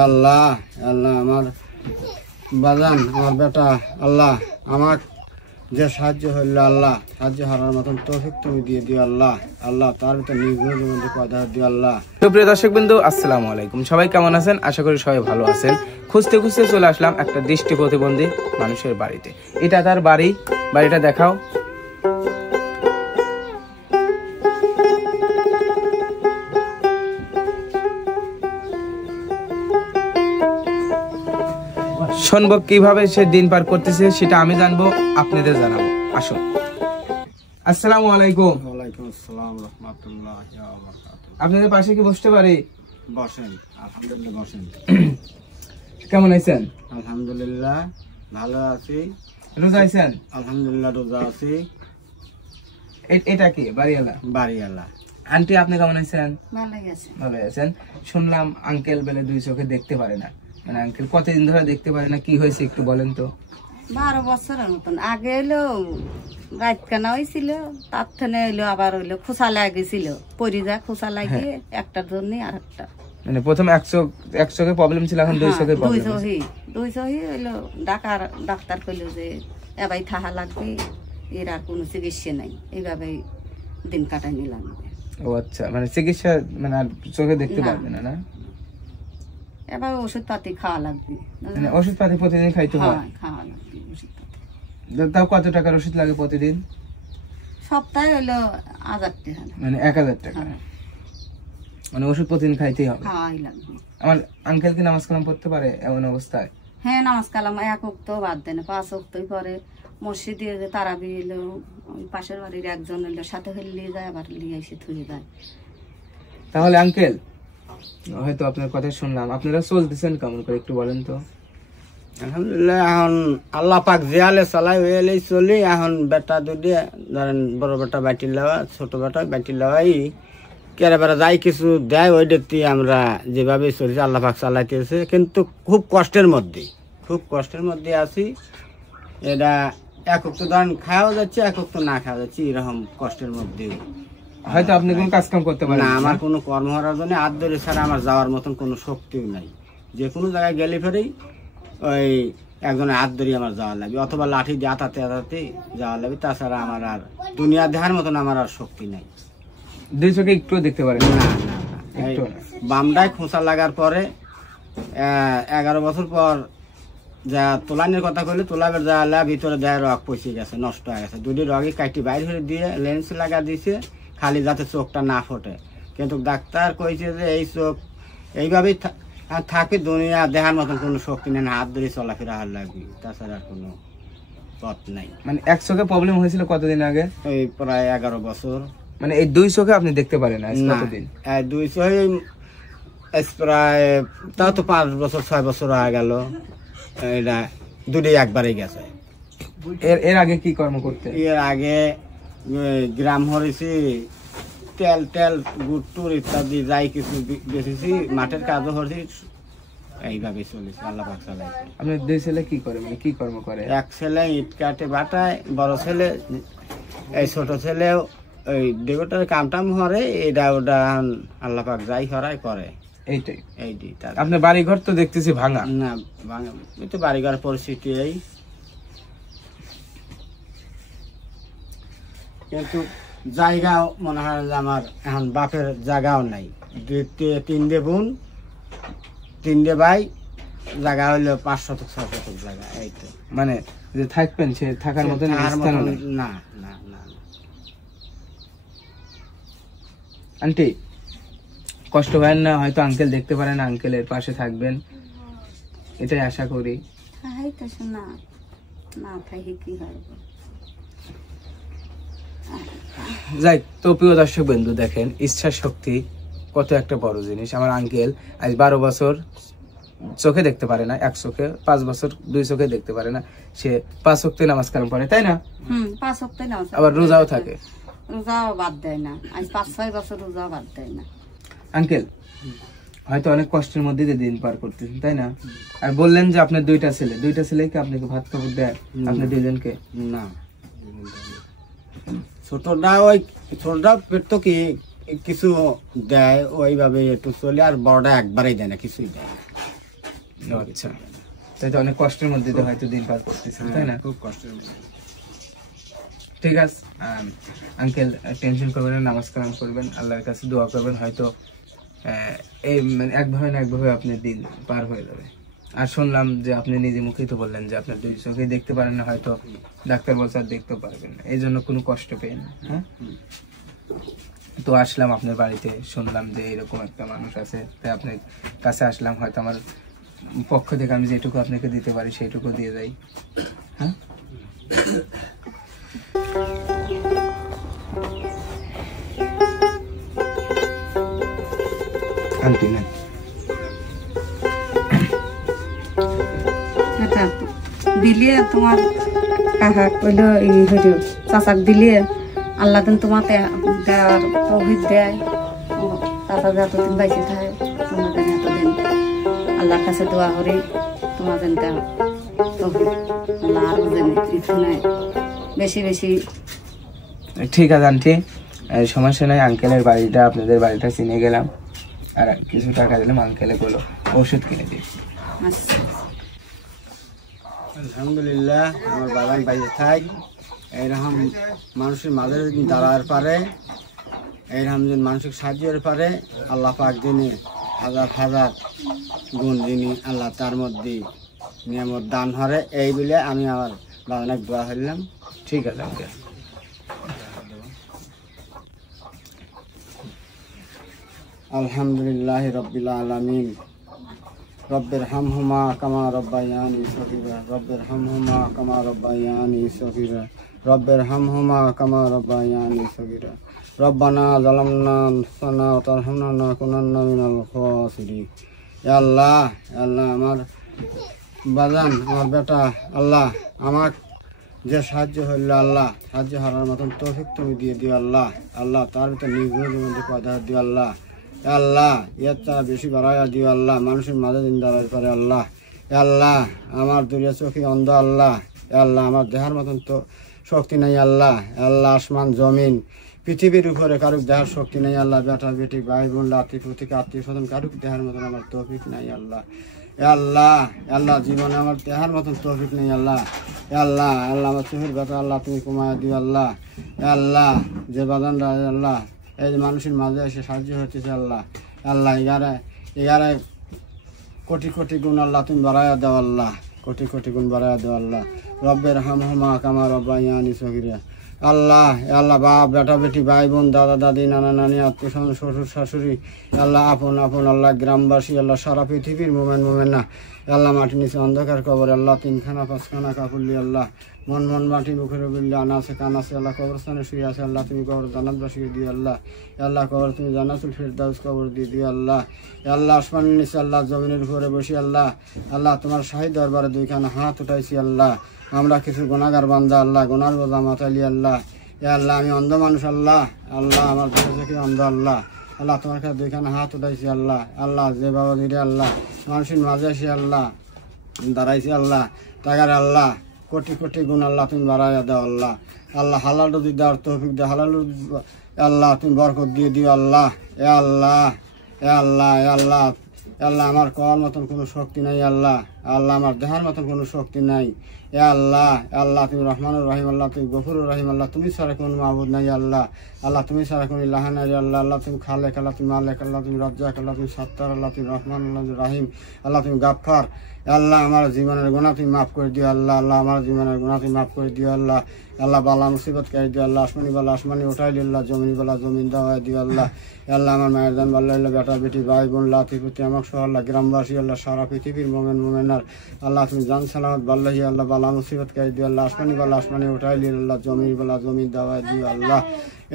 আল্লাহ আল্লাহ আমার বাজান আমার বেটা আল্লাহ আমার যে সাহায্য হইল আল্লাহ সাহায্য হারার মতন তৌফিক তুমি দিয়ে দিও আল্লাহ আল্লাহ তার ভিতরে নির্ভর মধ্যে পয়দা দিও আল্লাহ। প্রিয় দর্শক বিন্দু আসসালামু আলাইকুম, সবাই কেমন আছেন? আশা করি সবাই ভালো আছেন। খুঁজতে খুঁজতে চলে আসলাম একটা দৃষ্টি প্রতিবন্ধী মানুষের বাড়িতে। এটা তার বাড়ি, বাড়িটা দেখাও। শুনবো কিভাবে সে দিন পার করতেছে, সেটা আমি জানবো, আপনাদের জানাবো। আসুন। আসসালামু আলাইকুম। ওয়ালাইকুম আসসালাম রাহমাতুল্লাহি ওয়া বারাকাতুহু। আপনাদের পাশে কি বসতে পারি? বসেন, আলহামদুলিল্লাহ বসেন। কেমন আছেন? আলহামদুলিল্লাহ ভালো আছি। রোজা আছেন? আলহামদুলিল্লাহ রোজা আছি। এটা কি বাড়িওয়ালা? বাড়িওয়ালা। আন্টি আপনি কেমন আছেন? ভালোই আছে। ভালো আছেন। শুনলাম আঙ্কেল বেলে দুই চোখে দেখতে পারে না, মানে আঙ্কেল কতদিন ধরে দেখতে পারে না, কি হয়েছে একটু বলেন তো। 12 বছরের মতন আগে হইলো রাত কানা হয়েছিল, তার থেকে হইলো আবার হইলো খোসা লাগেছিল, পরি যা খোসা লাগে একটার জন্য আর একটা, মানে প্রথম এক চোখে প্রবলেম ছিল, এখন দুই চোখে দুই প্রবলেম। চোখে হইলো ডাক্তার কইলো যে এবার থাহা লাগবে, এর আর কোনো চিকিৎসা নাই, এইভাবে দিন কাটাই নিলাম। ও আচ্ছা, মানে চিকিৎসা মানে আর চোখে দেখতে না। পারবে না? না, এবার ওষুধ পাতি খাওয়া লাগবে, মানে ওষুধ পাতি প্রতিদিন খাইতে হয়? হ্যাঁ, খাওয়া লাগবে ওষুধ পাতি। তাও কত টাকার ওষুধ লাগে প্রতিদিন? সপ্তাহে হইলো 1000 টাকা, মানে 1000 টাকা। মানে ওষুধ প্রতিদিন খাইতেই হবে? খাওয়াই লাগবে। আমার আঙ্কেল কি নামাজ কালাম পড়তে পারে এমন অবস্থায়? হ্যাঁ, নামাজ কালাম 1 ওয়াক্ত বাদ দেয় না, 5 ওয়াক্তই পরে। মসজিদে যে তারাবি এলো, ওই পাশের বাড়ির একজন এলো, সাথে হইলে যায়, আবার লিয়ে এসে থুয়ে যায়। তাহলে আঙ্কেল হয়তো আপনার কথা শুনলাম, আপনারা চলতেছেন কেমন করে একটু বলেন তো। আলহামদুলিল্লাহ এখন আল্লাহ পাক জিয়ালে চালাই হইলেই চলি। এখন বেটা দুটি ধরেন বড় বেটা বাইটি লওয়া, ছোট বেটা বাইটি লওয়াই কেরাবেরা যাই কিছু দেয় ওই দেখতে আমরা যেভাবে চলছি আল্লাহ পাক চালাইতেছে, কিন্তু খুব কষ্টের মধ্যে আছি। এটা এক তো ধরেন খাওয়া যাচ্ছে, এক তো না খাওয়া যাচ্ছে, এরকম কষ্টের মধ্যে। হয়তো আপনি কোনো কাজ কাম করতে পারেন না, না? আমার কোনো কর্ম হওয়ার জন্য হাত ধরে ছাড়া আমার যাওয়ার মতন কোনো শক্তিও নাই। যে কোনো জায়গায় গেলে ফেরেই ওই একজনের হাত ধরে আমার যাওয়া লাগবে, অথবা লাঠি দিয়ে আতাতে যাওয়া লাগবে। তাছাড়া আমার আর দুনিয়া দেখার মতন আমার আর শক্তি নাই। দুই চোখে একটু দেখতে পারেন না না? না না। এই একটু না। বামটায় খোঁচা লাগার পরে 11 বছর পর যা তোলানের কথা কইলে তোলাবের যা ভিতরে দেয় রগ পচে গেছে, নষ্ট হয়ে গেছে। দুটি রগে কাটি বাইরে করে দিয়ে লেন্স লাগা দিয়েছে, খালি যাতে চোখটা না ফোটে। কিন্তু ডাক্তার কইছে যে এই চোখ এইভাবেই থাকবে, দুনিয়া দেখার মতন কোনো শক্তি নেই, হাত ধরে চলাফেরা হার লাগবে, তাছাড়া আর কোনো পথ নাই। মানে এক চোখে প্রবলেম হয়েছিল কতদিন আগে? ওই প্রায় 11 বছর। মানে এই দুই চোখে আপনি দেখতে পারেন না না, কতদিন? 2 প্রায় তাও তো 5 বছর 6 বছর হয়ে গেল। এটা দুটি একবারই গেছে। এর আগে কি কর্ম করতে? এর আগে গ্রাম হরেছি, তেল গুড় টুর ইত্যাদি যাই কিছু বেচেছি, মাঠের কাজও হরেছি, এইভাবে চলেছে আল্লাহ পাক চালাইছে। আপনার দুই ছেলে কি করে, মানে কি কর্ম করে? এক ছেলে ইট কাটে বাটায়, বড় ছেলে, এই ছোট ছেলেও ওই দেবতার কামটাম হরে, এটা ওটা আল্লাহ পাক যাই হরাই করে। এইটাই। তার আপনার বাড়ি ঘর তো দেখতেছি ভাঙা। না ভাঙা, এই তো বাড়িঘর পরিস্থিতি এই। কিন্তু জায়গাও মনে হয় যে আমার এখন বাপের জায়গাও নাই। 3 বোন 3 ভাই, জায়গা হইলো 5 শতক 6 শতক জায়গা। এই তো মানে যে থাকবেন সে থাকার মতন স্থান নেই। না না না। আন্টি কষ্ট হয় না? হয়তো আঙ্কেল দেখতে পারেন, আঙ্কেলের পাশে থাকবেন, এটাই আশা করি। না থাকি কি হয়। যাই তো প্রিয় দর্শক বন্ধু, দেখেন ইচ্ছা শক্তি কত একটা বড় জিনিস। আমার আঙ্কেল আজ 12 বছর চোখে দেখতে পারে না, এক চোখে, 5 বছর 2 চোখে দেখতে পারে না। সে 5 ওয়াক্তে নামাজ কালাম পড়ে, তাই না? 5 ওয়াক্ত নামাজ, আবার রোজাও থাকে। রোজাও বাদ দেয় না, আজ 5-6 বছর রোজাও বাদ দেয় না। আঙ্কেল হয়তো অনেক কষ্টের মধ্যে দিয়ে দিন পার করতেছেন, তাই না? আর বললেন যে আপনার 2টা ছেলে কি আপনাকে ভাত খাবার দেয় আপনার 2জনকে? না, ছোটটা পেট কি কিছু দেয়, ওইভাবে একটু চলে, আর বড়টা একবারেই দেয় না, কিছুই দেয় না। আচ্ছা, তাই তো অনেক কষ্টের মধ্যে দিয়ে হয়তো দিন পার করতেছেন, তাই না? খুব কষ্টের মধ্যে। ঠিক আছে আঙ্কেল, টেনশন করবেন না, নামাজ কালাম করবেন, আল্লাহর কাছে দোয়া করবেন, হয়তো এই মানে একভাবে না একভাবে আপনার দিন পার হয়ে যাবে। আর শুনলাম যে আপনি নিজে মুখেই তো বললেন যে আপনার 2 চোখে দেখতে পারেন না, হয়তো ডাক্তার বলছে আর দেখতেও পারবেন না, এই জন্য কোনো কষ্ট পেন না। হ্যাঁ, তো আসলাম আপনার বাড়িতে, শুনলাম যে এরকম একটা মানুষ আছে, তাই আপনার কাছে আসলাম। হয়তো আমার পক্ষ থেকে আমি যেটুকু আপনাকে দিতে পারি সেইটুকু দিয়ে যাই। হ্যাঁ, আন্টি না এটা দিলে তোমার কাকা কইলো এই হইল চাচাক দিলে আল্লাহ দিন তোমাকে দেওয়ার তৌফিক দেয়। চাচা যতদিন বাইসে থাকে তোমাদের এতদিন আল্লাহর কাছে দোয়া করি তোমাদের দেওয়া তৌফিক আল্লাহ আরো দেন কিছু নাই বেশি বেশি। ঠিক আছে আন্টি, সমস্যা নাই। আঙ্কেলের বাড়িটা, আপনাদের বাড়িটা চিনে গেলাম, আর কিছু টাকা দিলাম, আঙ্কেলে গুলো ওষুধ কিনে দিয়েছি। আচ্ছা আলহামদুলিল্লাহ, আমার বাগান বাইরে থাক এইরকম মানুষের মাঝে যদি দাঁড়ার পারে, এইরকম যদি মানসিক সাহায্যের পারে, আল্লাহ পাক যিনি হাজার হাজার গুণ যিনি আল্লাহ তার মধ্যে নিয়ামত দান হরে, এই বলে আমি আমার বাগানে দোয়া করলাম। ঠিক আছে আঙ্কেল। আলহামদুলিল্লাহ রব্বিল আলামিন, রব্বির হামহুমা কামা রব্বায়ানি সগীরা, রব্বির হামহুমা কামা রব্বায়ানি সগীরা, রব্বির হামহুমা কামা রব্বায়ানি সগীরা, রব্বানা যালামনা আনফুসানা ওয়া তারহামনা লানাকুনান্না মিনাল খাসিরিন। ইয়া আল্লাহ, আল্লাহ আমার বাজান, আমার বেটা, আল্লাহ আমার যে সাহায্য হইল, আল্লাহ সাহায্য হারার মতন তৌফিক তুমি দিয়ে দিও আল্লাহ। আল্লাহ তার ভিতরে নির্ভুল মধ্যে পয়দা দিও আল্লাহ। আল্লাহ এর চারা বেশি বাড়াইয়া দিও আল্লাহ, মানুষের মাঝে দিন দাঁড়াই পারে আল্লাহ। আল্লাহ আমার দুরিয়া চোখে অন্ধ আল্লাহ। আল্লাহ আমার দেহার মতন তো শক্তি নাই আল্লাহ। আল্লাহ আসমান জমিন পৃথিবীর উপরে কারুক দেহার শক্তি নাই আল্লাহ। বেটা বেটি ভাই বোন লাতি পুতিকে আত্মীয় স্বজন কারুক দেহার মতন আমার তৌফিক নাই আল্লাহ। আল্লাহ, আল্লাহ জীবনে আমার দেহার মতন তৌফিক নেই আল্লাহ। আল্লাহ, আল্লাহ আমার চোখের ব্যথা আল্লাহ তুমি কমায় দিও আল্লাহ। আল্লাহ যে বাজানরা আল্লাহ এই যে মানুষের মাঝে এসে সাহায্য হতেছে আল্লাহ, আল্লাহ এগারে কোটি কোটি গুণ আল্লাহ তুমি বাড়াইয়া দেও আল্লাহ, কোটি কোটি গুণ বাড়াইয়া দেও আল্লাহ। রব্বের হামহুমা কামা রব্বায়ানি সগীরা। আল্লাহ, আল্লাহ বাপ বেটা বেটি ভাই বোন দাদা দাদি নানা নানি আত্মীয় স্বজন শ্বশুর শাশুড়ি আল্লাহ আপন আপন আল্লাহ গ্রামবাসী আল্লাহ সারা পৃথিবীর মোমেন না আল্লাহ মাটি নিচে অন্ধকার কবর আল্লাহ 3খানা 5খানা কাপড়লি আল্লাহ মন মন মাটি মুখের বিল্লা আনাছে কানাছে আল্লাহ কবরস্থানে শুয়ে আছে আল্লাহ তুমি কবর জান্নাতবাসী দিও আল্লাহ। আল্লাহ কবর তুমি জান্নাতুল ফিরদাউস কবর দিয়ে দিও আল্লাহ। আল্লাহ আসমানের নিচে আল্লাহ জমিনের উপরে বসি আল্লাহ, আল্লাহ তোমার শাহী দরবারে 2খানা হাত উঠাইছি আল্লাহ। আমরা কিছু গুনাহগার বান্দা আল্লাহ, গুনার বোঝা মাথাইলি আল্লাহ। আল্লাহ আমি অন্ধ মানুষ আল্লাহ, আল্লাহ আমার চোখে অন্ধ আল্লাহ। আল্লাহ তোমার কাছে 2খানা হাত উঠাইছি আল্লাহ। আল্লাহ যে বাবা দিলে আল্লাহ মানুষের মাঝে আসি আল্লাহ দাঁড়াইছি আল্লাহ, তাগার আল্লাহ কোটি কোটি গুণ আল্লাহ তুমি বাড়াইয়া দাও আল্লাহ। আল্লাহ হালাল রুজি দেওয়ার তৌফিক দাও, হালাল আল্লাহ তুমি বরকত দিয়ে দিও আল্লাহ। এ আল্লাহ, এ আল্লাহ, এ আল্লাহ, আল্লাহ আমার কওয়ার মতন কোনো শক্তি নাই আল্লাহ। আল্লাহ আমার দেহার মতন কোনো শক্তি নাই। এ আল্লাহ, আল্লাহ তুমি রহমানুর রহিম আল্লাহ, তুমি গফুরুর রহিম আল্লাহ, তুমি ছাড়া কোনো মাহবুদ নাই আল্লাহ। আল্লাহ তুমি ছাড়া কোনো ইলাহা নাই আল্লাহ। আল্লাহ তুমি খালেক আল্লাহ, তুমি মালেক আল্লাহ, তুমি রাজ্জাক আল্লাহ, তুমি সত্তার আল্লাহ, তুমি রহমান আল্লাহ, রাহিম আল্লাহ, তুমি গাফফার। আল্লাহ আমার জীবনের গুনাহ তুমি মাফ করে দিও আল্লাহ। আল্লাহ আমার জীবনের গুনাহ তুমি মাফ করে দিও আল্লাহ। আল্লাহ বালা মুসিবত করে দিও আল্লাহ। আসমানি বালা আসমানি উঠাই দিও আল্লাহ, জমিনি বালা জমিন দেওয়া দিও আল্লাহ। আল্লাহ আমার মায়ের দান বাল্লা বেটা বেটি ভাই বোন লাতি পুতি আমার সহ আল্লাহ গ্রামবাসী আল্লাহ সারা পৃথিবীর মোমেনার আল্লাহ তুমি জান সালামত বাল্লাহি আল্লাহ বালা মুসিবত করে দিও আল্লাহ। আসমানি বালা আসমানি উঠাই দিও আল্লাহ, জমিনি বালা জমিন দেওয়া দিও আল্লাহ।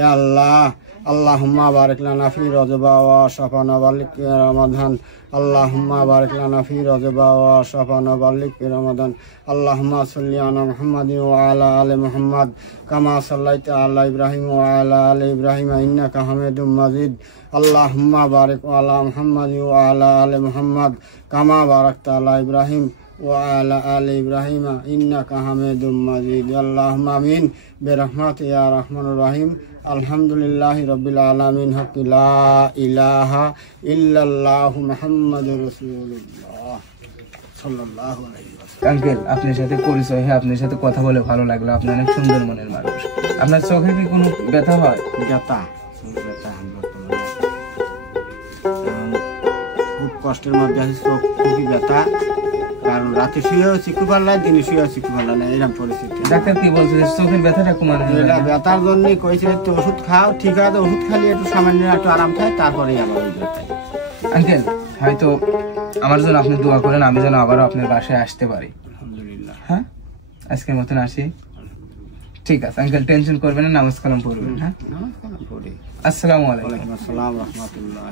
এ আল্লাহ, আল্লাহুম্মা বারিক লানা ফি রজবা ওয়া শাফানা বালিক রমাদান। আল্লাহুম্মা বারিক লানা ফি রজবা ওয়া শাফানা বালিক রমাদান। আল্লাহুম্মা সাল্লি আলা মুহাম্মাদিন ওয়া আলা আলি মুহাম্মাদ কামা সাল্লাইতা আলা ইব্রাহিম ওয়া আলা আলি ইব্রাহিম ইন্নাকা হামিদুম মাজিদ। আল্লাহুম্মা বারিক আলা মুহাম্মাদিন ওয়া আলা আলি মুহাম্মাদ কামা বারাকতা আলা ইব্রাহিম وعلى آل إبراهيم إنك حميد مجيد اللهم آمين برحمتك يا رحمن الرحيم الحمد لله رب العالمين حق لا إله إلا الله محمد رسول الله صلى الله عليه وسلم আঙ্কেল আপনার সাথে পরিচয় হয়ে আপনার সাথে কথা বলে ভালো লাগলো। আপনি অনেক সুন্দর মনের মানুষ। আপনার চোখে কি কোনো ব্যথা হয়? ব্যথা বর্তমানে খুব কষ্টের মধ্যে আছে, চোখ খুবই ব্যথা, কারণ রাতে শুয়েও চিকু পাল্লায়, দিনে শুয়েও চিকু পাল্লা না, এরকম পরিস্থিতি। ডাক্তার কি বলছে যে চোখের ব্যথাটা কমানো যাবে? এটা ব্যথার জন্যই কইছে একটু ওষুধ খাও, ঠিক আছে ওষুধ খালি একটু সামান্য একটু আরাম থাকে, তারপরে আবার ওই ব্যথায়। আঙ্কেল হয়তো আমার জন্য আপনি দোয়া করেন, আমি যেন আবারও আপনার বাসায় আসতে পারি। আলহামদুলিল্লাহ। হ্যাঁ, আজকের মতন আসি। ঠিক আছে আঙ্কেল, টেনশন করবেন না, নামাজ কালাম পড়বেন। হ্যাঁ, নমস্কার পড়ি। আসসালামু আলাইকুম। ওয়ালাইকুম আসসালাম রহমতুল্লাহ।